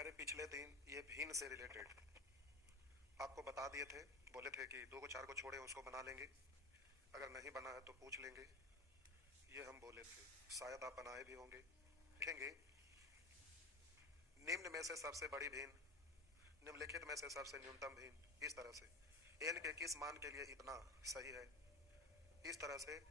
प्यारे पिछले दिन ये भिन्न से रिलेटेड आपको बता दिए थे, बोले थे कि 2 को 4 को छोड़े उसको बना लेंगे, अगर नहीं बना है तो पूछ लेंगे। ये हम बोले थे, शायद आप बनाए भी होंगे। देखेंगे निम्न में से सबसे बड़ी भिन्न, निम्नलिखित में से सबसे न्यूनतम भिन्न, इस तरह से एन के किस मान के लिए इतना सही है, इस तरह से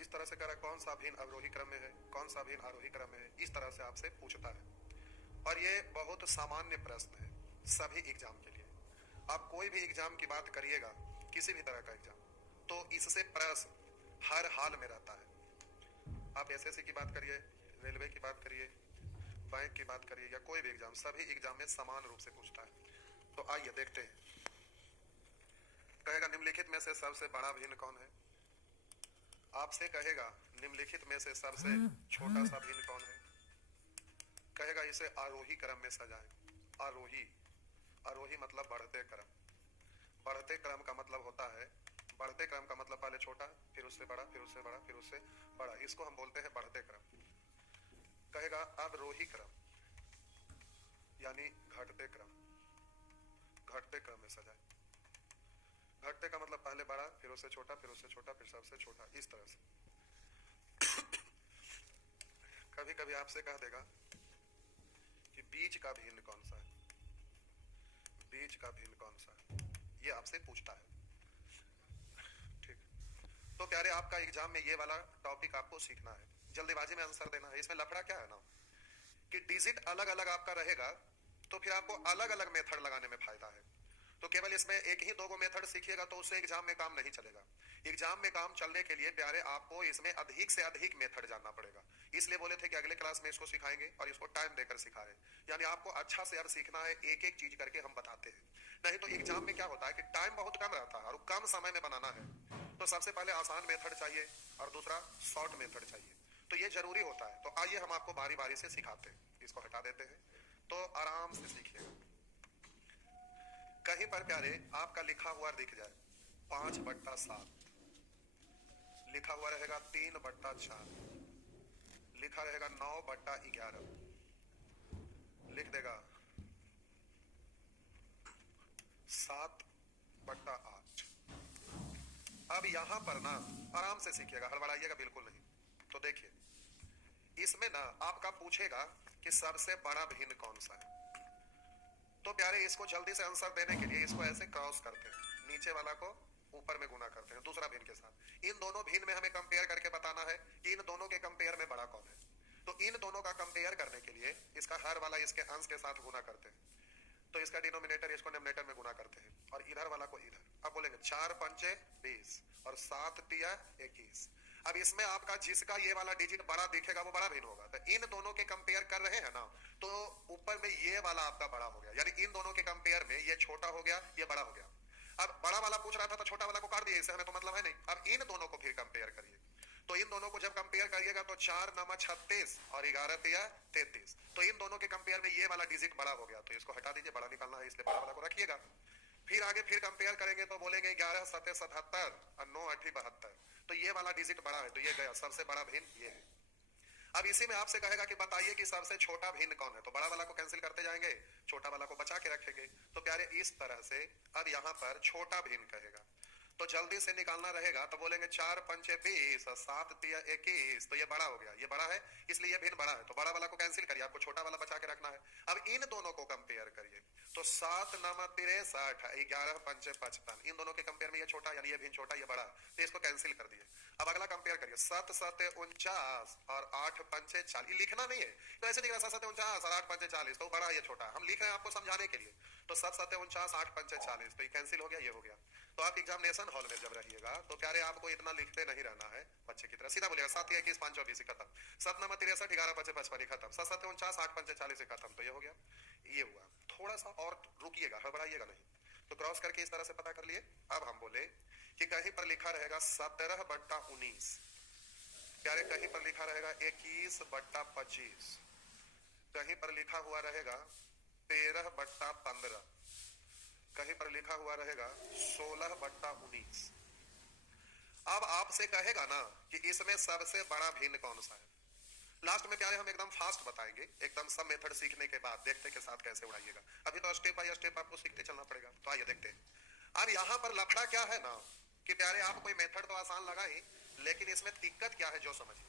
इस तरह से कह रहा कौन सा भिन्न अवरोही क्रम में है, कौन सा भिन्न आरोही क्रम में है, इस तरह से आपसे पूछता है। और ये बहुत सामान्य प्रश्न है सभी एग्जाम के लिए। आप कोई भी एग्जाम की बात करिएगा, किसी भी तरह का एग्जाम, तो इससे प्रश्न हर हाल में रहता है। आप एसएससी की बात करिए, रेलवे की बात करिए, बैंक की बात करिए, या कोई भी एग्जाम, सभी एग्जाम में समान रूप से पूछता है। तो आइए देखते हैं। कहेगा निम्नलिखित में से सबसे बड़ा भिन्न कौन है। आपसे कहेगा निम्नलिखित में से सबसे छोटा सा भिन्न कौन है। कहेगा इसे आरोही क्रम में सजाएं। आरोही, आरोही मतलब बढ़ते क्रम। बढ़ते क्रम का मतलब होता है, बढ़ते क्रम का मतलब पहले छोटा, फिर उससे बड़ा, फिर उससे बड़ा, फिर उससे बड़ा, इसको हम बोलते हैं बढ़ते क्रम। कहेगा अवरोही क्रम यानी घटते क्रम, घटते क्रम में सजाए। घटते का मतलब पहले बड़ा, फिर उससे छोटा, फिर उससे छोटा, फिर सबसे छोटा, इस तरह से। कभी कभी आपसे कह देगा कि बीच का भिन्न कौन सा है, बीच का भिन्न कौन सा है, ये आपसे पूछता है। ठीक, तो प्यारे आपका एग्जाम में ये वाला टॉपिक आपको सीखना है, जल्दीबाजी में आंसर देना है। इसमें लफड़ा क्या है ना कि डिजिट अलग अलग आपका रहेगा, तो फिर आपको अलग अलग मेथड लगाने में फायदा है। तो केवल इसमें एक ही 2 मेथड सीखिएगा तो उससे एग्जाम में काम नहीं चलेगा। एग्जाम में काम चलने के लिए प्यारे आपको इसमें अधिक से अधिक मेथड जानना पड़ेगा। इसलिए बोले थे कि अगले क्लास में इसको सिखाएंगे और इसको टाइम देकर सिखा रहे, यानी आपको अच्छा से यार सीखना है, एक एक चीज करके हम बताते हैं। नहीं तो एग्जाम में क्या होता है कि टाइम बहुत कम रहता है और कम समय में बनाना है, तो सबसे पहले आसान मेथड चाहिए और दूसरा शॉर्ट मेथड चाहिए, तो ये जरूरी होता है। तो आइए हम आपको बारी बारी से सिखाते हैं। इसको हटा देते हैं तो आराम से सीखिएगा। कहीं पर प्यारे आपका लिखा हुआ दिख जाए 5/7, लिखा हुआ रहेगा 3/4, लिखा रहेगा 9/11, लिख देगा 7/8। अब यहां पर ना आराम से सीखिएगा, हड़बड़ाइएगा बिल्कुल नहीं। तो देखिए इसमें ना आपका पूछेगा कि सबसे बड़ा भिन्न कौन सा है। तो प्यारे इसको जल्दी से आंसर देने के लिए इसको ऐसे क्रॉस करते हैं, नीचे वाला को ऊपर में गुना करते हैं दूसरा भिन्न के साथ। इन दोनों भिन्न में हमें कंपेयर करके बताना है कि इन दोनों के कंपेयर में बड़ा कौन है। तो इन दोनों का कंपेयर करने के लिए इसका हर वाला इसके अंश के साथ गुना करते हैं, तो इसका डिनोमिनेटर इसको डिनोमिनेटर में गुना करते हैं और इधर वाला को इधर। अब बोलेंगे 4×5 = 20 और 7×3 = 21। अब इसमें आपका जिसका ये वाला डिजिट बड़ा दिखेगा वो बड़ा भिन्न होगा। तो इन दोनों के कंपेयर कर रहे हैं ना, तो ऊपर में ये वाला आपका बड़ा हो गया, यानी इन दोनों के कंपेयर में ये छोटा हो गया, ये बड़ा हो गया। अब बड़ा वाला पूछ रहा था तो छोटा वाला को काट दिए, इससे हमें तो मतलब है नहीं। अब इन दोनों को फिर कंपेयर करिए, तो इन दोनों को जब कंपेयर करिएगा तो 4×9 = 36 और 11×3 = 33। तो इन दोनों के कंपेयर में ये वाला डिजिट बड़ा हो गया, तो इसको हटा दीजिए, बड़ा निकालना है इसलिए बड़ा वाला को रखिएगा। फिर आगे फिर कंपेयर करेंगे तो बोलेंगे 11×7 = 77 और 9×8 = 72। तो ये वाला डिजिट बड़ा है, तो ये गया, सबसे बड़ा भिन्न ये है। अब इसी में आपसे कहेगा कि बताइए कि सबसे छोटा भिन्न कौन है, तो बड़ा वाला को कैंसिल करते जाएंगे, छोटा वाला को बचा के रखेंगे। तो प्यारे इस तरह से अब यहां पर छोटा भिन्न कहेगा तो जल्दी से निकालना रहेगा, तो बोलेंगे 4×5 = 20 और 7×3 = 21। तो ये बड़ा हो गया, ये बड़ा है इसलिए ये भिन्न बड़ा है, तो बड़ा वाला को कैंसिल करिए, आपको छोटा वाला बचा के रखना है। अब इन दोनों को कंपेयर करिए, तो 7×9 = 63, 11×5 = 55। इन दोनों के कंपेयर में ये छोटा यानी ये भिन्न छोटा, ये बड़ा, तो इसको कैंसिल कर दिए। अब अगला कंपेयर करिए, 7×7 = 49 और 8×5 = 40। लिखना नहीं है तो ऐसे नहीं, 7×7 = 49 और 8×5 = 40, तो बड़ा ये छोटा, हम लिख रहे हैं आपको समझाने के लिए। तो 7×7 = 49, 8×5 = 40, तो ये कैंसिल हो गया, ये हो गया। तो आप एग्जामिनेशन हॉल में जब रहिएगा तो प्यारे आपको इतना लिखते नहीं रहना है बच्चे की तरह, सीधा बोलेगा 7×3 = 21, 5×4 = 20 खत्म, 7×9 = 63, 11×5 = 55 खत्म, 7×7 = 49, 8×5 = 40 खत्म। तो ये हो गया, ये हुआ। थोड़ा सा और रुकिएगा, हड़बड़ाइएगा नहीं। तो क्रॉस करके इस तरह से पता कर लिए। अब हम बोले कि कहीं पर लिखा रहेगा 17/19, प्यारे कहीं पर लिखा रहेगा 21/25, कहीं पर लिखा हुआ रहेगा 13/15, कहीं पर लिखा हुआ रहेगा 16/19। अब आपसे कहेगा ना कि इसमें सबसे बड़ा भिन्न कौन सा है। लास्ट में प्यारे हम एकदम फास्ट बताएंगे, एकदम सब मेथड सीखने के बाद देखते के साथ कैसे उड़ाइएगा। अभी तो स्टेप बाय स्टेप आपको सीखते चलना पड़ेगा। तो आइए देखते हैं। अब यहाँ पर लफड़ा क्या है ना कि प्यारे आप कोई मेथड तो आसान लगा ही, लेकिन इसमें दिक्कत क्या है जो समझिए।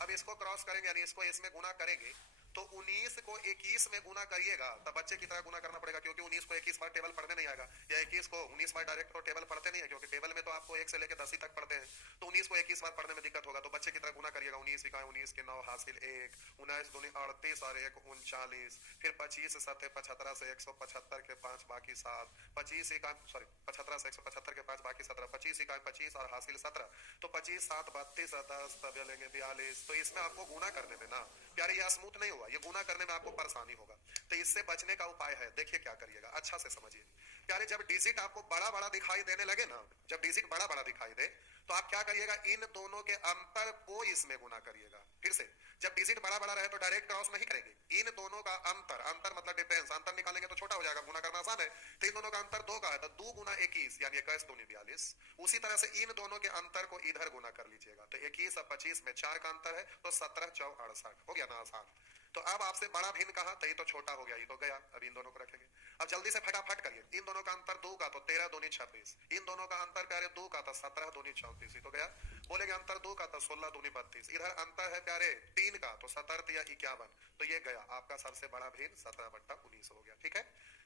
अब इसको क्रॉस करेंगे यानी इसको इसमें गुना करेंगे तो 19 को 21 में गुना करिएगा तब बच्चे की तरह गुना करना पड़ेगा, क्योंकि 19 को 21 बार टेबल पढ़ने नहीं आएगा, या 21 को 19 बार डायरेक्ट तो टेबल पढ़ते नहीं है, क्योंकि टेबल में तो आपको 1 से लेकर 10 तक पढ़ते हैं। तो 19 को 21 बार पढ़ने में दिक्कत होगा, तो बच्चे की तरह गुना करिएगा। 19 इकाई 19 के 9 हासिल 1, 19 दूनी 38 और 1 39, फिर 25 7 75 से 175 के 5 बाकी 7, 25 इकाई सॉरी 75 से 175 के 5 बाकी 17, 25 इकाई 25 और हासिल 17, तो 25 7 32 10 तब लेंगे 42। तो इसमें आपको गुना करने में ना प्यारे ये स्मूथ नहीं होगा, ये गुना करने में आपको परेशानी होगा। तो इससे बचने का उपाय है, देखिए क्या करिएगा, अच्छा से समझिए प्यारे। जब डिजिट आपको बड़ा बड़ा दिखाई देने लगे ना, जब डिजिट बड़ा बड़ा दिखाई दे तो आप क्या करिएगा, इन दोनों के अंतर को इसमें गुना करिएगा। फिर से जब डिजिट बड़ा बड़ा रहे तो डायरेक्ट क्रॉस नहीं करेंगे, इन दोनों का अंतर, अंतर मतलब डिफरेंस, अंतर निकालेंगे तो छोटा हो जाएगा, गुना करना आसान है। तो इन दोनों का अंतर 2 का है, तो 2 गुना 21 यानी 21 दूनी 42। उसी तरह से इन दोनों के अंतर को इधर गुना कर लीजिएगा, तो 21 और 25 में 4 का अंतर है, तो 17 4 68 हो गया ना आसान। तो अब आपसे बड़ा भिन्न कहा, तो ये तो छोटा हो गया, ये तो गया। अब इन दोनों को रखेंगे, अब जल्दी से फटाफट करिए। इन दोनों का अंतर 2 का तो 13 दूनी 26, इन दोनों का अंतर प्यारे 2 का तो 17 दूनी 34, ये तो गया। बोलेंगे अंतर 2 का तो 16 दूनी 32, इधर अंतर है प्यारे 3 का तो 17 या 51, तो ये गया आपका सबसे बड़ा भिन्न 17/19 हो गया। ठीक है,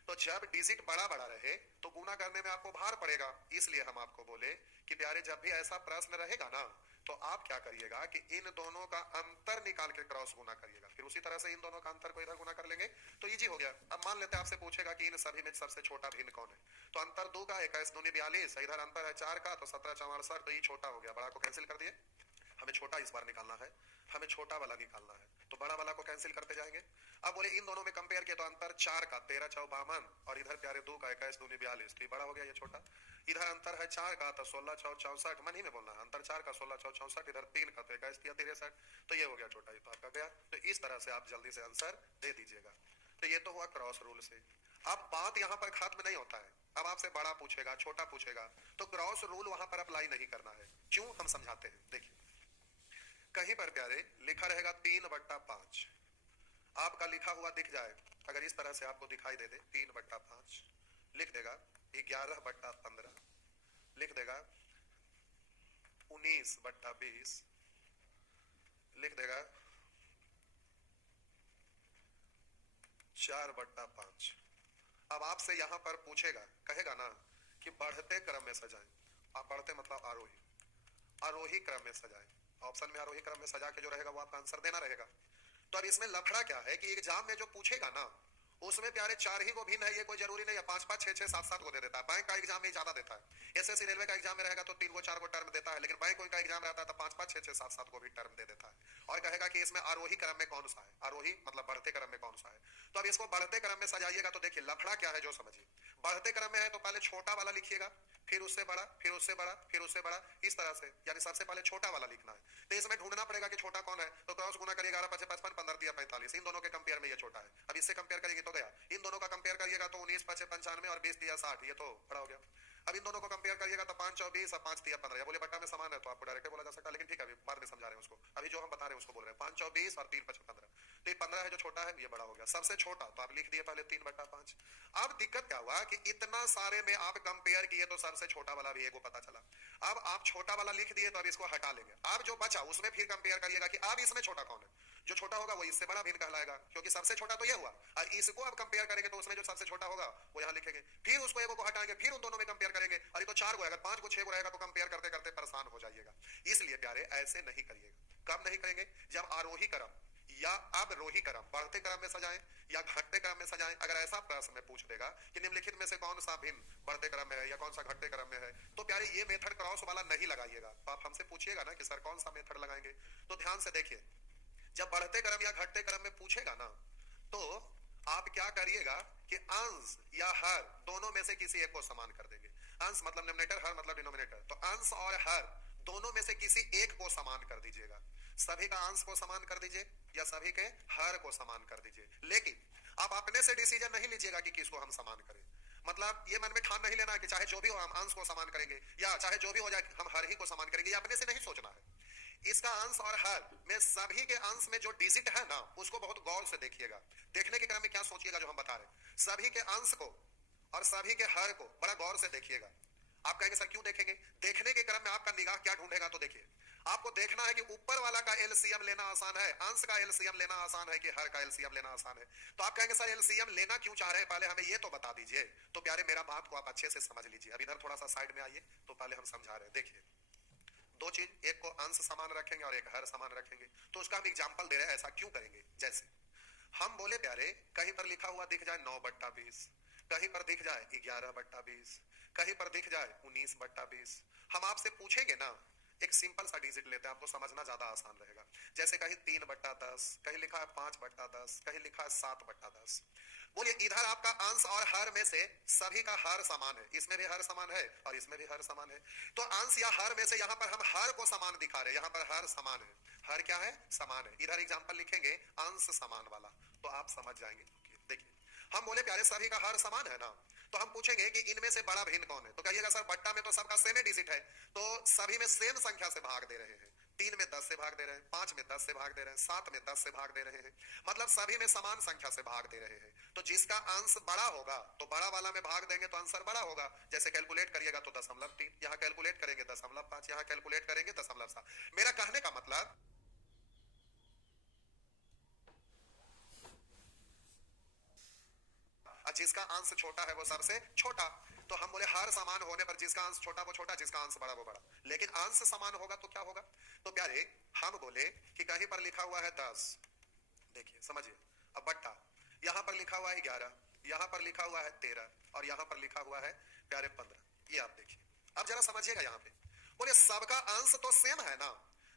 तो जब डिजिट बड़ा बड़ा रहे तो गुना करने में आपको भार पड़ेगा, इसलिए हम आपको बोले कि प्यारे जब भी ऐसा प्रश्न रहेगा ना तो आप क्या करिएगा कि इन दोनों का अंतर निकाल के क्रॉस गुना करिएगा, फिर उसी तरह से इन दोनों का अंतर को इधर गुना कर लेंगे तो इजी हो गया। अब मान लेते हैं आपसे पूछेगा कि इन सभी में सबसे छोटा भिन्न कौन है, तो अंतर 2 का 21 दूनी 42, इधर अंतर है 4 का तो 17 4 68, तो ये छोटा हो गया, बड़ा को कैंसिल कर दिए। हमें छोटा इस बार निकालना है, हमें छोटा वाला निकालना है, तो बड़ा वाला को कैंसिल करते जाएंगे। अब बोले इन दोनों में कंपेयर किया तो अंतर 4 का 13 4 52 और इधर प्यारे 2 का 21 दूनी 42, तो ये बड़ा हो गया, ये छोटा। इधर अंतर है 4 का तो 16 4 64, मन ही में बोलना है, अंतर 4 का 16 4 64, इधर 3 का तो 21 3 63, तो ये हो गया छोटा, ये तो आपका गया। तो इस तरह से आप जल्दी से आंसर दे दीजिएगा। तो ये तो हुआ क्रॉस रूल से। अब बात यहाँ पर खत्म नहीं होता है, अब आपसे बड़ा पूछेगा छोटा पूछेगा तो क्रॉस रूल वहां पर अप्लाई नहीं करना है। क्यों, हम समझाते हैं। देखिए कहीं पर प्यारे लिखा रहेगा 3/5, आपका लिखा हुआ दिख जाए, अगर इस तरह से आपको दिखाई दे दे 3/5, लिख देगा 11/15, लिख देगा 19/20, लिख देगा 4/5। अब आपसे यहां पर पूछेगा, कहेगा ना कि बढ़ते क्रम में सजाएं, आप बढ़ते मतलब आरोही, आरोही क्रम में सजाएं, ऑप्शन में आरोही क्रम में सजा के जो रहेगा वो आपका आंसर देना रहेगा। तो अब इसमें लफड़ा क्या है कि एग्जाम में जो पूछेगा ना उसमें प्यारे 4 ही को भिन्न है, ये कोई जरूरी नहीं है 5 5 6 6 7 7 को दे देता है। बैंक का एग्जाम में ज्यादा देता है, एसएससी रेलवे का एग्जाम में रहेगा तो 3 को 4 को टर्म देता है, लेकिन बैंक का एग्जाम रहता है तो 5 5 6 6 7 7 को भी टर्म दे देता है, और कहेगा कि इसमें आरोही क्रम में कौन सा है, आरोही मतलब बढ़ते क्रम में कौन सा है। तो अब इसको बढ़ते क्रम में सजाइएगा तो देखिए लफड़ा क्या है जो समझिए। बढ़ते क्रम में है तो पहले छोटा वाला लिखिएगा, फिर उससे बड़ा, फिर उससे बड़ा, फिर उससे बड़ा, इस तरह से, यानी सबसे पहले छोटा वाला लिखना है। तो इसमें ढूंढना पड़ेगा कि छोटा कौन है, तो क्रॉस गुना करिए 11 5 55 15 3 45, इन दोनों के कंपेयर में ये छोटा है। अब इससे कंपेयर करेंगे तो गया, इन दोनों का कंपेयर करिएगा तो 19 5 95 और 20 3 60, ये तो बड़ा हो गया। अब इन दोनों को कंपेयर करिएगा तो 5 20 और 5 3 15, बोले बट्टा में समान है तो आपको डायरेक्ट बोला जा सकता है, लेकिन ठीक है अभी बाद में समझा रहे हैं उसको, अभी जो हम बता रहे हैं उसको बोल रहे हैं 5 20 और 3 5 15, तो ये 15 है जो छोटा है, ये बड़ा हो गया। सबसे छोटा तो आप लिख दिए पहले 3/5। अब दिक्कत क्या हुआ कि इतना सारे में आप कंपेयर किए तो सबसे छोटा वाला भी एगो पता चला। अब आप छोटा वाला लिख दिए तो अब इसको हटा लेंगे, अब जो बचा उसमें फिर कंपेयर करिएगा कि अब इसमें छोटा कौन है, जो छोटा होगा वो इससे बड़ा भिन्न कहलाएगा, क्योंकि सबसे छोटा तो ये हुआ, और इसको अब कंपेयर करेंगे तो उसमें जो सबसे छोटा होगा वो यहाँ लिखेंगे, फिर उसको एगो को हटाएंगे, फिर उन दोनों में कंपेयर करेंगे, अरे तो 4 को, अगर 5 को 6 को रहेगा तो कंपेयर करते करते परेशान हो जाइएगा। इसलिए प्यारे ऐसे नहीं करिएगा। कब नहीं करेंगे, जब आरोही क्रम या अवरोही क्रम, बढ़ते क्रम में सजाएं या घटते क्रम में सजाएं। अगर ऐसा प्रश्न में पूछ देगा कि निम्नलिखित में से कौन सा भिन्न बढ़ते क्रम में है या कौन सा घटते क्रम में है, तो प्यारे ये मेथड क्रॉस वाला नहीं लगाइएगा। तो आप हमसे पूछिएगा ना कि सर कौन सा मेथड लगाएंगे, तो ध्यान से देखिए, जब बढ़ते क्रम या घटते क्रम में पूछेगा ना तो आप क्या करिएगा कि अंश या हर दोनों में से किसी एक को समान कर देंगे। अंश मतलब डिनोमिनेटर, हर मतलब डिनोमिनेटर, तो अंश और हर दोनों में से किसी एक को समान कर दीजिएगा। सभी का अंश को समान कर दीजिए या सभी के हर को समान कर दीजिए, लेकिन आप अपने से डिसीजन नहीं लीजिएगा कि किसको हम समान करें। मतलब ये मन में ठान नहीं लेना कि चाहे जो भी हो हम अंश को समान करेंगे, या चाहे जो भी हो जाए हम हर ही को समान करेंगे, ये अपने से नहीं सोचना है। इसका अंश और हर में सभी के अंश में जो डिजिट है ना, उसको बहुत गौर से देखिएगा। देखने के क्रम में क्या सोचिएगा जो हम बता रहे, सभी के अंश को और सभी के हर को बड़ा गौर से देखिएगा। आप कहेंगे सर क्यों देखेंगे? देखने के क्रम में आपका निगाह क्या ढूंढेगा, तो देखिए आपको देखना है कि ऊपर वाला का एलसीएम लेना आसान है, अंश का एलसीएम लेना आसान है कि हर का एलसीएम लेना आसान है। तो आप कहेंगे सर एलसीएम लेना क्यों चाह रहे हैं, पहले हमें ये तो बता दीजिए। तो प्यारे मेरा बात को आप अच्छे से समझ लीजिए। अब इधर थोड़ा सा साइड में आइए, तो पहले हम समझा रहे हैं। देखिए दो चीज, एक को अंश समान रखेंगे और एक हर समान रखेंगे। तो उसका हम एग्जाम्पल दे रहे हैं, ऐसा क्यों करेंगे। जैसे हम बोले प्यारे, कहीं पर लिखा हुआ दिख जाए 9/20, कहीं पर दिख जाए 11/20, कहीं पर दिख जाए 19/20। हम आपसे पूछेंगे ना, एक सिंपल सा डिजिट लेते हैं, आपको समझना ज्यादा आसान रहेगा। जैसे कहीं 3/10, कहीं लिखा है 5/10, कहीं लिखा है 7/10। बोलिए इधर आपका अंश और हर में से सभी का हर समान है, इसमें भी हर समान है और इसमें भी हर समान है। तो अंश या हर में से यहां पर हम हर को समान दिखा रहे हैं, यहां पर हर समान है। हर क्या है? समान है। इधर एग्जांपल लिखेंगे अंश समान वाला, तो आप समझ जाएंगे। देखिए हम बोले प्यारे सभी का हर समान है ना, तो हम पूछेंगे कि इनमें से बड़ा भिन्न कौन है। तो कहिएगा सर बट्टा में तो सबका सेम डिजिट है, तो सभी में सेम संख्या से भाग दे रहे हैं। 3 में 10 से भाग दे रहे हैं, 5 में 10 से भाग दे रहे हैं, 7 में 10 से भाग दे रहे हैं। मतलब सभी में समान संख्या से भाग दे रहे हैं। तो जिसका अंश बड़ा होगा तो बड़ा वाला में भाग देंगे तो आंसर बड़ा होगा। जैसे कैलकुलेट करिएगा तो 0.3, यहाँ कैलकुलेट करेंगे 0.5, यहाँ कैलकुलेट करेंगे 0.7। मेरा कहने का मतलब जिसका अंश छोटा है वो सबसे छोटा। तो हम बोले हर समान होने पर जिसका अंश छोटा वो छोटा, जिसका अंश बड़ा वो बड़ा। लेकिन अंश समान होगा तो क्या होगा? तो प्यारे हम बोले कि कहीं पर लिखा हुआ है 10, देखिए समझिए। अब बट्टा यहां पर लिखा हुआ है 11, यहां पर लिखा हुआ है 13 और यहां पर लिखा हुआ है प्यारे 15। ये आप देखिए, अब जरा समझिएगा। यहां पे बोले सबका अंश तो सेम है ना,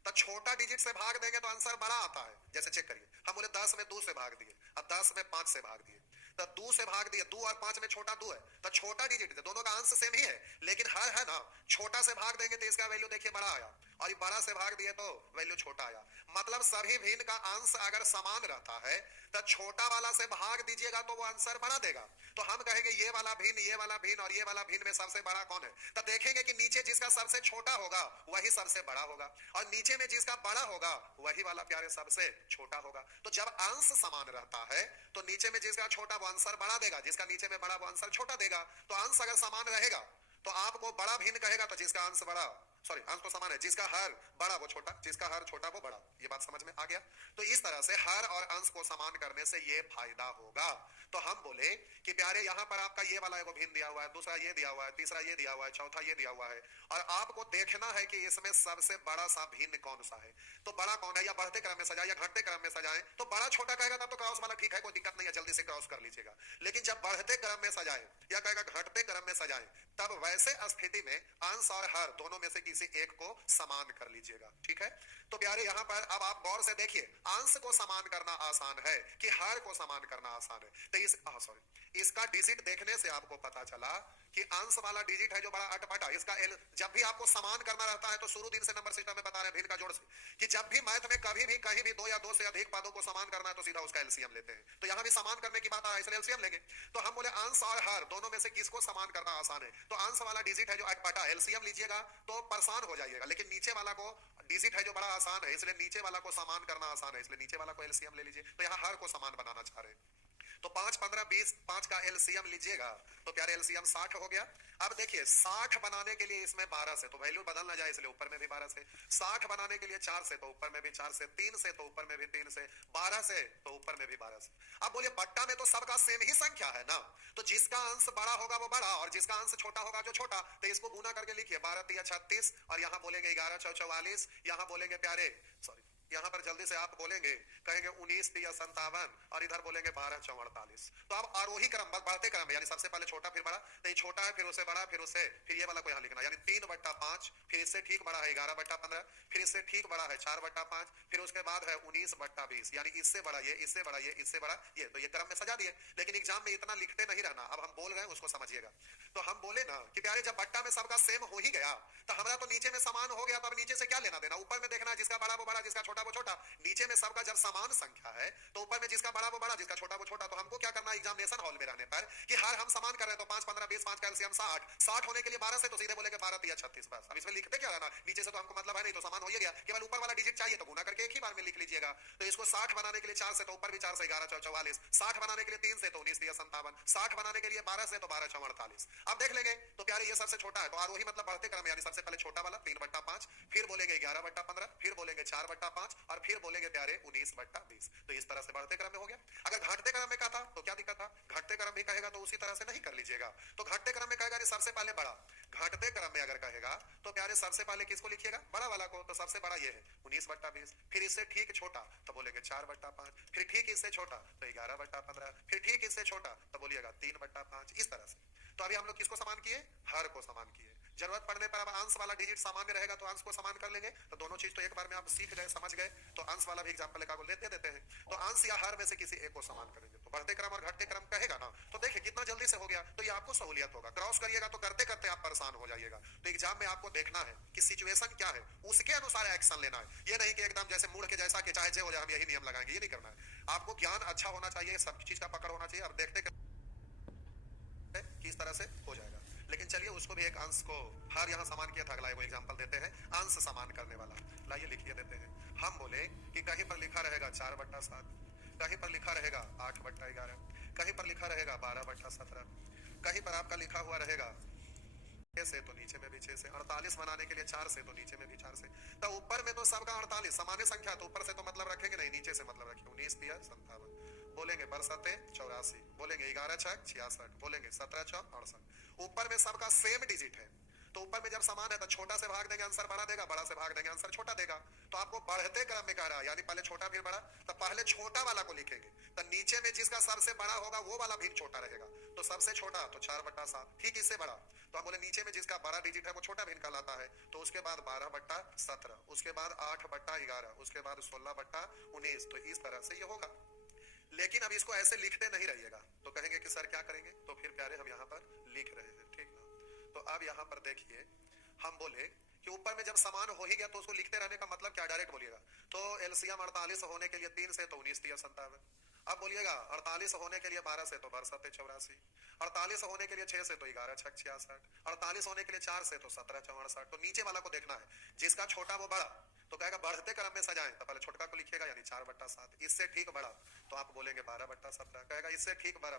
तो छोटा डिजिट से भाग देंगे तो आंसर बड़ा आता है। जैसे चेक करिए, हम बोले 10 में 2 से भाग दिए, अब 10 में 5 से भाग दिए, तो 2 से भाग दिए, 2 और 5 में छोटा 2 है, तो छोटा डिजिट है, दोनों का अंश सेम ही है। लेकिन हर है ना, छोटा से भाग देंगे तो इसका वैल्यू देखिए बड़ा आया, और ये बड़ा से भाग दिए तो वैल्यू छोटा आया। मतलब सभी भिन्न का अंश अगर समान रहता है तो छोटा वाला से भाग दीजिएगा तो वो आंसर बड़ा देगा। तो हम कहेंगे ये वाला भिन्न, ये वाला भिन्न और ये वाला भिन्न में सबसे बड़ा कौन है? तो देखेंगे कि नीचे जिसका सबसे छोटा होगा वही सबसे बड़ा होगा, और नीचे में जिसका बड़ा होगा वही वाला प्यारे सबसे छोटा होगा। तो जब अंश समान रहता है तो नीचे में जिसका छोटा वो आंसर बड़ा देगा, जिसका नीचे में बड़ा वो आंसर छोटा देगा। तो अंश अगर समान रहेगा तो आपको बड़ा भिन्न कहेगा, तो जिसका अंश बड़ा, सॉरी अंश तो समान है, जिसका हर बड़ा वो छोटा, जिसका हर छोटा वो बड़ा। ये बात समझ में आ गया? तो इस तरह से हर और अंश को समान करने से ये फायदा होगा। तो हम बोले कि प्यारे यहाँ पर आपका ये वाला एगो भिन्न दिया हुआ है, दूसरा ये दिया हुआ है, तीसरा ये दिया हुआ है, चौथा ये दिया हुआ है, और आपको देखना है कि इसमें सबसे बड़ा सा भिन्न कौन सा है। तो बड़ा कौन है, या बढ़ते क्रम में सजाए या घटते क्रम में सजाए, तो बड़ा छोटा कहेगा तब तो क्रॉस वाला ठीक है, कोई दिक्कत नहीं है, जल्दी से क्रॉस कर लीजिएगा। लेकिन जब बढ़ते क्रम में सजाए या कहेगा घटते क्रम में सजाए, तब वैसे स्थिति में अंश और हर दोनों में से किसी एक को समान कर लीजिएगा। ठीक है? तो प्यारे यहाँ पर अब आप गौर से देखिए, अंश को समान करना आसान है कि हर को समान करना आसान है। तो इसका डिजिट देखने से आपको पता चला कि अंश वाला डिजिट है जो बड़ा अटपटा, इसका एल जब भी आपको समान करना रहता है तो शुरू दिन से नंबर सिस्टम में बता रहे हैं भिन्न का जोड़ से, कि जब भी मैथ में कभी भी कहीं भी 2 या 2 से अधिक पदों को समान करना है तो सीधा उसका एलसीएम लेते हैं। तो यहां भी समान करने की बात आ रहा है, इसलिए एलसीएम लेंगे। तो हम बोले अंश और हर दोनों में से किसको समान करना आसान है, तो अंश वाला डिजिट है जो अटपटा, एलसीएम लीजिएगा तो परेशान हो जाइएगा। लेकिन नीचे वाला को डिजिट है जो बड़ा आसान है, इसलिए नीचे वाला को समान करना आसान है, इसलिए नीचे वाला को एलसीएम ले लीजिए। तो यहाँ हर को समान बनाना चाह रहे हैं। तो 5, 15, 20, 5 का एलसीएम लीजिएगा तो प्यारे एलसीएम 60 हो गया। अब देखिए 60 बनाने के लिए इसमें 12 से, तो वैल्यू बदल ना जाए इसलिए ऊपर में भी 12 से, 60 बनाने के लिए 4 से तो ऊपर में भी 4 से, 3 से तो ऊपर में भी 3 से, 12 से तो ऊपर में भी 12 से। अब बोलिए बट्टा में तो सबका सेम ही संख्या है ना, तो जिसका अंश बड़ा होगा वो बड़ा और जिसका अंश छोटा होगा जो छोटा। तो इसको गुना करके लिखिए, 12 3 36, और यहाँ बोलेंगे 11 4 44, यहाँ बोलेंगे प्यारे सॉरी यहाँ पर जल्दी से आप बोलेंगे, कहेंगे 19 3 57, और इधर बोलेंगे 12 4 48। तो अब आरोही क्रम बढ़ते क्रम, यानी सबसे पहले छोटा फिर बड़ा, तो ये छोटा है फिर उससे बड़ा, फिर उससे फिर ये वाला को यहाँ लिखना, यानी 3/5, फिर इससे ठीक बड़ा है 11/15, फिर इससे ठीक बड़ा है 4/5, फिर उसके बाद है 19/20, यानी इससे बड़ा ये, इससे बड़ा ये, इससे बड़ा ये। तो ये क्रम में सजा दिए, लेकिन एग्जाम में इतना लिखते नहीं रहना। अब हम बोल रहे हैं उसको समझिएगा। तो हम बोले ना कि प्यारे जब बट्टा में सबका सेम हो ही गया तो हमारा तो नीचे में समान हो गया, तो अब नीचे से क्या लेना देना, ऊपर में देखना है जिसका बड़ा वो बड़ा, जिसका छोटा छोटा वो छोटा। नीचे में सबका जब समान संख्या है तो ऊपर में जिसका बड़ा वो बड़ा, जिसका छोटा वो छोटा। तो हमको क्या करना है एग्जामिनेशन हॉल में रहने पर कि हर हम समान कर रहे हैं तो 5 15 20 5 कैल्शियम 60 होने के लिए 12 से तो सीधे बोलेंगे 12 3 36 बस। अब इसमें लिखते क्या रहना, नीचे से तो हमको मतलब है नहीं, तो समान हो ही गया, केवल ऊपर वाला डिजिट चाहिए तो गुना करके एक ही बार में लिख लीजिएगा। तो इसको 60 बनाने के लिए 4 से तो ऊपर भी 4 से 11 44, 60 बनाने के लिए 3 से तो 19 3 57, 60 बनाने के लिए 12 से तो 12 6 48। अब देख लेंगे तो प्यारे ये सबसे छोटा है तो आरोही मतलब बढ़ते क्रम, यानी सबसे पहले छोटा वाला 3/5, फिर बोलेंगे 11/15, फिर बोलेंगे 4/5 और फिर बोलेंगे प्यारे 19/20। तो इस तरह से बढ़ते क्रम में हो गया। अगर घटते क्रम में कहता तो क्या दिक्कत था, घटते क्रम भी कहेगा तो उसी तरह से नहीं कर लीजिएगा। तो घटते क्रम में कहेगा सबसे पहले बड़ा, घटते क्रम में अगर कहेगा तो प्यारे सबसे पहले किसको लिखिएगा, बड़ा वाला को। तो सबसे बड़ा ये है 19/20, फिर इससे ठीक छोटा तो बोलेंगे 4/5, फिर ठीक इससे छोटा तो 11/15, फिर ठीक इससे छोटा तो बोलिएगा 3/5, इस तरह से। तो अभी हम लोग किसको समान किए, हर को समान किए। जरूरत पड़ने पर अब अंश वाला डिजिट सामान्य रहेगा तो अंश को समान कर लेंगे। तो दोनों चीज तो एक बार में आप सीख गए, समझ गए। तो अंश वाला भी एग्जांपल एक लेते देते हैं। तो अंश या हर में से किसी एक को समान करेंगे। तो बढ़ते क्रम और घटते क्रम कहेगा ना तो देखिए कितना जल्दी से हो गया। तो ये आपको सहूलियत होगा, क्रॉस करिएगा तो करते करते आप परेशान हो जाइएगा। तो एग्जाम में आपको देखना है कि सिचुएशन क्या है, उसके अनुसार एक्शन लेना है। ये नहीं कि एकदम जैसे मूड के जैसा कि चाहे हो जाए हम यही नियम लगाएंगे, ये नहीं करना है। आपको ज्ञान अच्छा होना चाहिए, सब चीज का पकड़ होना चाहिए। अब देखते किस तरह से हो जाएगा। लेकिन चलिए उसको भी एक अंश को हर यहाँ समान किया था, अगला वो एग्जांपल देते हैं अंश समान करने वाला। लाइए लिखिए देते हैं। हम बोले कि कहीं पर लिखा रहेगा 4/7, कहीं पर लिखा रहेगा 8/11, कहीं पर लिखा रहेगा 12/17, कहीं पर आपका लिखा हुआ रहेगा 6 से तो नीचे में भी 6 से, 48 बनाने के लिए 4 से तो नीचे में भी 4 से। तो ऊपर में तो सबका 48 सामान्य संख्या, तो ऊपर से तो मतलब रखेंगे नहीं, नीचे से मतलब रखेंगे 19 3 57, बोलेंगे 12 84, बोलेंगे 11 6 66, बोलेंगे 17 6 68। ऊपर में सबका सेम डिजिट है तो ऊपर में जब समान है तो छोटा से भाग देंगे आंसर बड़ा देगा, बड़ा से भाग देंगे आंसर छोटा देगा। तो आपको बढ़ते क्रम में कह रहा है, यानी पहले छोटा फिर बड़ा। तो पहले छोटा वाला को लिखेंगे तो नीचे में जिसका सबसे बड़ा होगा वो वाला भी छोटा रहेगा। तो सबसे छोटा तो 4/7, ठीक इससे बड़ा तो हम बोले नीचे में जिसका बड़ा डिजिट है वो छोटा भिन्न कहलाता है। तो उसके बाद 12/17, उसके बाद 8/11, उसके बाद 16/19। तो इस तरह से ये होगा। लेकिन अब इसको ऐसे लिखते नहीं रहिएगा। तो कहेंगे कि सर क्या करेंगे, तो फिर प्यारे हम यहाँ पर लिख रहे हैं, ठीक ना। तो अब यहाँ पर देखिए हम बोले कि ऊपर में जब समान हो ही गया तो उसको लिखते रहने का मतलब क्या, डायरेक्ट बोलिएगा। तो एलसीएम 48 होने के लिए 3 से तो 19 3 57। अब बोलिएगा 48 होने के लिए 12 से तो 12 7 84, 48 होने के लिए 6 से तो 11 6 66, 48 होने के लिए 4 से तो 17 64। तो नीचे वाला को देखना है, जिसका छोटा वो बड़ा। तो कहेगा बढ़ते क्रम में सजाएं तो पहले छोटका को लिखिएगा यानी 4/7, इससे ठीक बड़ा तो आप बोलेंगे 12/17, कहेगा इससे ठीक बड़ा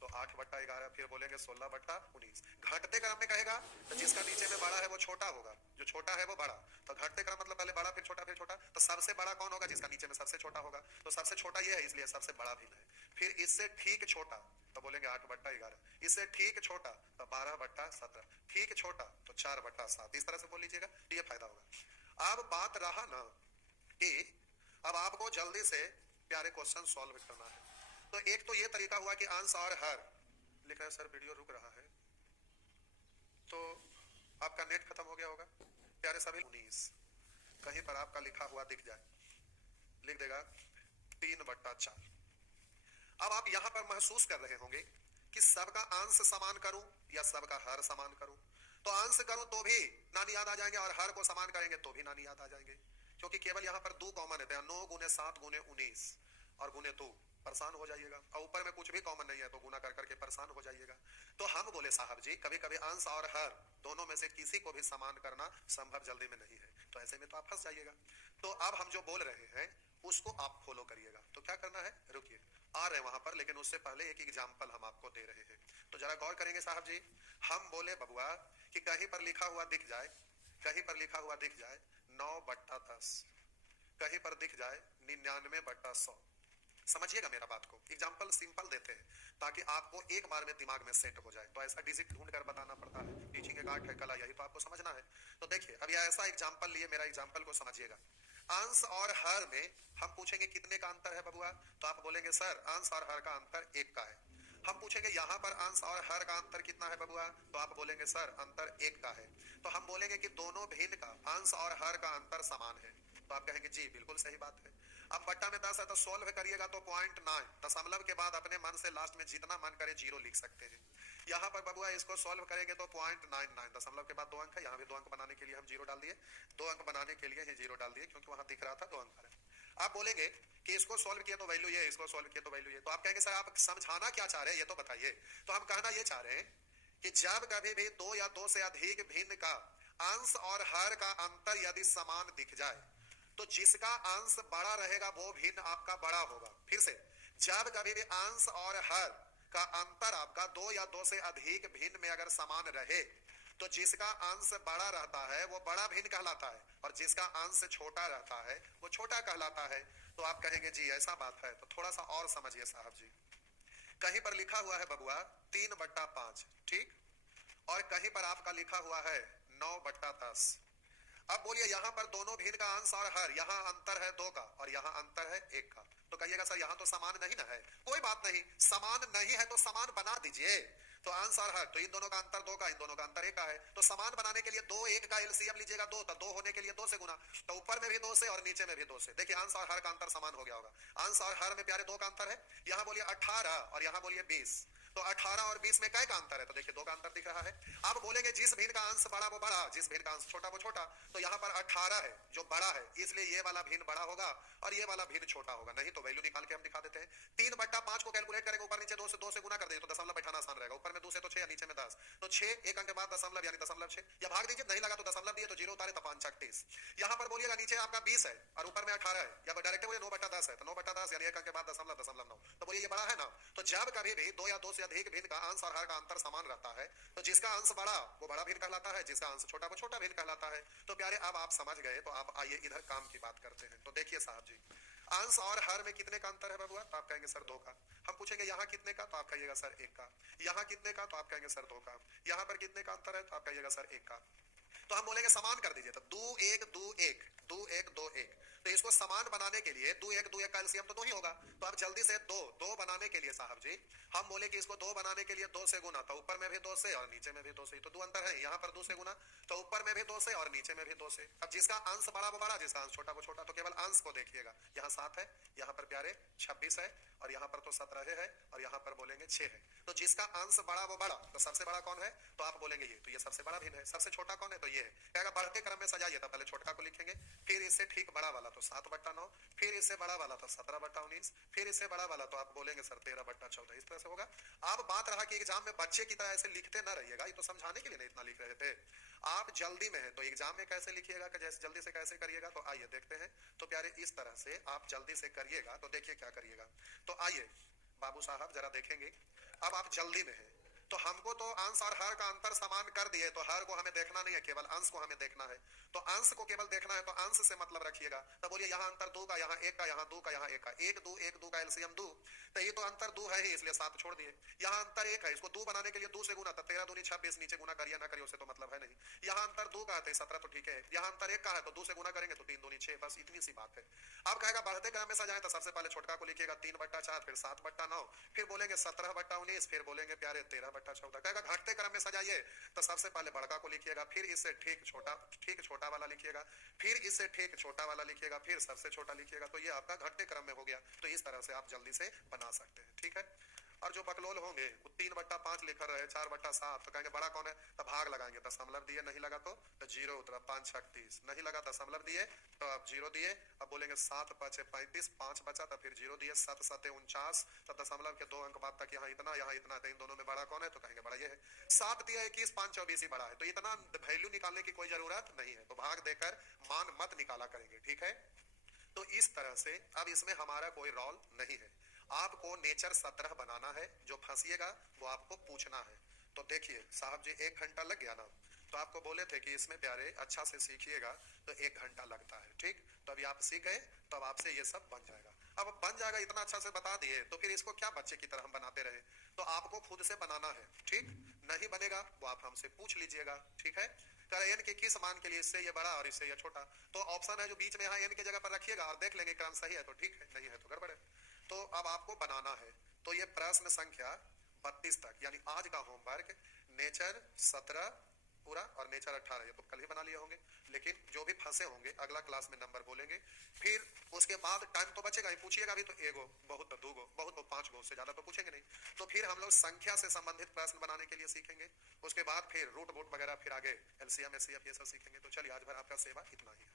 तो 8/11, फिर बोलेंगे 16/19। घटते क्रम में कहेगा तो जिसका नीचे में बड़ा है वो छोटा होगा, जो छोटा है वो बड़ा। तो घटते क्रम मतलब पहले बड़ा फिर छोटा फिर छोटा। तो सबसे बड़ा कौन होगा, जिसका नीचे में सबसे छोटा होगा। तो सबसे छोटा ये है इसलिए सबसे बड़ा भी है। फिर इससे ठीक छोटा तो बोलेंगे 8/11, इससे ठीक छोटा तो 12/17, ठीक छोटा तो 4/7। इस तरह से बोल लीजिएगा, ये फायदा होगा। अब बात रहा ना कि अब आपको जल्दी से प्यारे क्वेश्चन सॉल्व करना है। तो एक तो ये तरीका हुआ कि अंश और हर लिख रहे हैं। सर वीडियो रुक रहा है तो आपका नेट खत्म हो गया होगा प्यारे सभी। 19 कहीं पर आपका लिखा हुआ दिख जाए, लिख देगा 3/4। अब आप यहां पर महसूस कर रहे होंगे कि सबका अंश समान करूं या सबका हर समान करूं। तो अंश करूं तो भी नानी याद आ जाएंगे और हर को समान करेंगे तो भी नानी याद आ जाएंगे, क्योंकि केवल यहां पर 2 कॉमन है। 9 गुने 7 गुने 19 और गुने 2, परेशान हो जाइएगा। और ऊपर में कुछ भी कॉमन नहीं है तो गुना कर करके परेशान हो जाइएगा। तो हम बोले साहब जी कभी कभी अंश और हर दोनों में से किसी को भी समान करना संभव जल्दी में नहीं है, तो ऐसे में तो आप फंस जाइएगा। तो अब हम जो बोल रहे हैं उसको आप फॉलो करिएगा। तो क्या करना है, रुकिए आ रहे हैं वहां पर, लेकिन उससे पहले एक एग्जाम्पल हम आपको दे रहे हैं। तो जरा गौर करेंगे साहब जी। हम बोले बबुआ कि कहीं पर लिखा हुआ दिख जाए, कहीं पर लिखा हुआ दिख जाए 9/10, कहीं पर दिख जाए 99/100। समझिएगा मेरा बात को, एग्जाम्पल सिंपल देते हैं ताकि आपको एक बार में दिमाग में सेट हो जाए। तो ऐसा डिजिट ढूंढ कर बताना पड़ता है, टीचिंग एक आर्ट है, कला, यही तो आपको समझना है। तो देखिए अब यह ऐसा एग्जाम्पल लिए, मेरा एग्जाम्पल को समझिएगा। अंश और हर में हम पूछेंगे कितने का अंतर है बबुआ, तो आप बोलेंगे सर अंश और हर का अंतर 1 का है। हम पूछेंगे यहाँ पर अंश और हर का अंतर कितना है बबुआ, तो आप बोलेंगे सर अंतर 1 का है। तो हम बोलेंगे कि दोनों भिन्न का अंश और हर का अंतर समान है। तो आप कहेंगे जी बिल्कुल सही बात है। अब बट्टा में 10 है तो सोल्व करिएगा तो 0.9 दशमलव के बाद अपने मन से लास्ट में जितना मन करे जीरो लिख सकते हैं। यहाँ पर बबुआ इसको सोल्व करेंगे तो 0.99 दशमलव के बाद 2 अंक है, यहाँ भी 2 अंक बनाने के लिए हम जीरो डाल दिए, 2 अंक बनाने के लिए ही जीरो डाल दिए क्योंकि वहां दिख रहा था 2 अंक है। आप बोलेंगे कि इसको सोल्व किया तो वैल्यू ये, इसको सोल्व किया तो वैल्यू ये, तो आप कहेंगे सर आप समझाना क्या चाह रहे हैं ये तो बताइए। तो हम कहना ये चाह रहे हैं कि जब कभी भी दो या दो से अधिक भिन्न का अंश और हर का अंतर यदि समान दिख जाए तो जिसका अंश बड़ा रहेगा वो भिन्न आपका बड़ा होगा। फिर से, जब कभी भी अंश और हर का अंतर आपका दो या दो से अधिक भिन्न में अगर समान रहे तो जिसका अंश बड़ा रहता है वो बड़ा भिन्न कहलाता है और जिसका अंश छोटा रहता है वो छोटा कहलाता है। तो आप कहेंगे जी ऐसा बात है, तो थोड़ा सा और समझिए साहब जी। कहीं पर लिखा हुआ है बबुआ 3/5, ठीक, और कहीं पर आपका लिखा हुआ है 9/10। अब बोलिए यहाँ पर दोनों भिन्न का अंश और हर, यहाँ अंतर है 2 का और यहाँ अंतर है 1 का, तो कहिएगा सर यहाँ तो समान नहीं ना है। कोई बात नहीं, समान नहीं है तो समान बना दीजिए। तो अंश और हर, तो इन दोनों का अंतर 2 का, इन दोनों का अंतर 1 का है, तो समान बनाने के लिए 2 1 का एलसीएम लीजिएगा 2, तो 2 होने के लिए 2 से गुना, तो ऊपर में भी 2 से और नीचे में भी 2 से। देखिए अंश और हर का अंतर समान हो गया होगा। अंश और हर में प्यारे 2 का अंतर है, यहाँ बोलिए 18 और यहाँ बोलिए 20, तो 18 और 20 में क्या का अंतर है, तो देखिए 2 का अंतर दिख रहा है। आप बोलेंगे जिस भिन्न का अंश बड़ा वो बड़ा, जिस भिन्न का अंश छोटा वो छोटा, तो यहाँ पर 18 है जो बड़ा है इसलिए ये वाला भिन्न बड़ा होगा और ये वाला भिन्न छोटा होगा। नहीं तो वैल्यू निकाल के हम दिखा देते हैं। 3/5 को कैलकुलेट करेंगे, ऊपर नीचे 2 से गुना कर देंगे तो दशमलव बैठाना आसान रहेगा। ऊपर में 2 से तो 6 नीचे में 10, तो 6 1 अंक के बाद दशमलव यानी दशमलव 6, या भाग दीजिए, नहीं लगा तो दशमलव दिए तो जीरो उतारे तो 5 30। यहाँ पर बोलिएगा नीचे आपका 20 है और ऊपर में 18 है, या डायरेक्ट बोलिए 9/10 है, तो 9/10 यानी 1 अंक के बाद दशमलव दशमलव 9, तो बोलिए ये बड़ा है ना। तो जब कभी भी 2 या 2 से अधिक भिन्न का अंश और हर का अंतर समान रहता है तो जिसका अंश बड़ा वो बड़ा भिन्न कहलाता है, जिसका अंश छोटा वो छोटा भिन्न कहलाता है। तो प्यारे अब आप समझ गए, तो आप आइए इधर काम की बात करते हैं। तो देखिए साहब जी, अंश और हर में कितने का अंतर है बबुआ, तो आप कहेंगे सर 2 का। हम पूछेंगे यहाँ कितने का, तो आप कहिएगा सर 1 का। यहाँ कितने का, तो आप कहेंगे सर 2 का। यहाँ पर कितने का अंतर है, तो आप कहिएगा सर 1 का। तो हम बोलेंगे समान कर दीजिए, तो 2 1 2 1 2 1 2 1, तो इसको समान बनाने के लिए 2 1 2 1 का एलसीएम तो 2 ही होगा। तो अब जल्दी से 2 2 बनाने के लिए साहब जी हम बोले कि इसको 2 बनाने के लिए 2 से गुना, तो ऊपर में भी 2 से और नीचे में भी 2 से, तो 2 अंतर है। यहाँ पर 2 से गुना तो ऊपर में भी 2 से और नीचे में भी 2 से। अब जिसका अंश बड़ा वो बड़ा, जिसका अंश छोटा वो छोटा, तो केवल अंश को देखिएगा, यहाँ 7 है, यहाँ पर प्यारे 26 है और यहाँ पर तो 17 है और यहाँ पर बोलेंगे 6 है। तो जिसका अंश बड़ा वो बड़ा, तो सबसे बड़ा कौन है, तो आप बोलेंगे ये, तो ये सबसे बड़ा भिन्न है। सबसे छोटा कौन है, तो ये है। कहेगा बढ़ते क्रम में सजाइए, तो पहले छोटा को लिखेंगे, फिर इससे ठीक बड़ा वाला तो 7/9, फिर इससे बड़ा वाला तो 17/19, फिर इससे बड़ा वाला तो आप बोलेंगे सर 13/14। इस तरह से होगा। अब बात रहा कि एग्जाम में बच्चे की तरह ऐसे लिखते ना रहिएगा, ये तो समझाने के लिए नहीं इतना लिख रहे थे। आप जल्दी में है तो एग्जाम में कैसे लिखिएगा, जैसे जल्दी से कैसे करिएगा, तो आइए देखते हैं। तो प्यारे इस तरह से आप जल्दी से करिएगा, तो देखिए क्या करिएगा। तो आइए बाबू साहब जरा देखेंगे, अब आप जल्दी में है तो हमको तो अंश और हर का अंतर समान कर दिए, तो हर को हमें देखना नहीं है, केवल अंश को हमें देखना है। तो अंश को केवल देखना है, तो अंश से मतलब रखिएगा। तो बोलिए यहाँ अंतर 2 का, यहाँ 1 का, यहाँ 2 का, यहाँ 1 का, 1 2 1 2 का एलसीएम 2, तो ये तो अंतर 2 है ही इसलिए 7 छोड़ दिए। यहाँ अंतर 1 है, इसको 2 बनाने के लिए 2 से गुना, तो 13 दूनी 26, नीचे गुना करिए ना करिए उससे तो मतलब है नहीं। यहाँ अंतर 2 का है तो 17 तो ठीक है, यहाँ अंतर 1 का है तो 2 से गुना करेंगे तो 3 दूनी 6, बस इतनी सी बात है। अब कहेगा बढ़ते क्रम में सजाएं, तो सबसे पहले छोटका को लिखिएगा 3/4, फिर 7/9, फिर बोलेंगे 17/19, फिर बोलेंगे प्यारे 13/14। कहेगा घटते क्रम में सजाइए, तो सबसे पहले बड़का को लिखिएगा, फिर इससे ठीक छोटा वाला लिखिएगा, फिर इससे ठीक छोटा वाला लिखिएगा, फिर सबसे छोटा लिखिएगा। तो ये आपका घटते क्रम में हो गया। तो इस तरह से आप जल्दी से बना सकते हैं, ठीक है। और जो बकलोल होंगे वो 3/5 लिख रहे, 4/7, तो कहेंगे बड़ा कौन है, तो भाग लगाएंगे, दशमलव दिए, नहीं लगा तो जीरो उतरा, 5 6 30, नहीं लगा दशमलव दिए तो आप जीरो दिए। अब बोलेंगे 7 5 35, 5 बचा तो फिर जीरो दिए, 7 7 49, तो दशमलव के 2 अंक बाद तक यहाँ इतना तो इन दोनों में बड़ा कौन है, तो कहेंगे बड़ा ये है। 7 दिया 21, 5 24 ही बड़ा है, तो इतना वैल्यू निकालने की कोई जरूरत नहीं है, तो भाग देकर मान मत निकाला करेंगे, ठीक है। तो इस तरह से अब इसमें हमारा कोई रोल नहीं है। आपको नेचर 17 बनाना है, जो फंसिएगा वो आपको पूछना है। तो देखिए साहब जी 1 घंटा लग गया ना, तो आपको बोले थे कि इसमें प्यारे अच्छा से सीखिएगा तो 1 घंटा लगता है, ठीक। तो अभी आप सीख गए, तो अब आपसे ये सब बन जाएगा। अब बन जाएगा, इतना अच्छा से बता दिए, तो फिर इसको क्या बच्चे की तरह हम बनाते रहे, तो आपको खुद से बनाना है, ठीक। नहीं बनेगा वो आप हमसे पूछ लीजिएगा, ठीक है। एन के किस मान के लिए इससे ये बड़ा और इससे ये छोटा, तो ऑप्शन है जो बीच में यहाँ एन की जगह पर रखिएगा और देख लेंगे क्रम सही है तो ठीक है, नहीं है तो गड़बड़ है। तो अब आपको बनाना है, तो ये प्रश्न संख्या 32 तक, यानी आज का होमवर्क नेचर 17 पूरा, और नेचर 18 ये तो कल ही बना लिए होंगे, लेकिन जो भी फंसे होंगे अगला क्लास में नंबर बोलेंगे। फिर उसके बाद टाइम तो बचेगा ही, पूछिएगा भी तो एगो बहुत तो दूगो बहुत तो 5 गो, उससे ज्यादा तो पूछेंगे नहीं। तो फिर हम लोग संख्या से संबंधित प्रश्न बनाने के लिए सीखेंगे। उसके बाद फिर रूट वूट वगैरह, फिर आगे एलसीएम एचसीएफ ये सब सीखेंगे। तो चलिए आज भर आपका सेवा इतना ही है।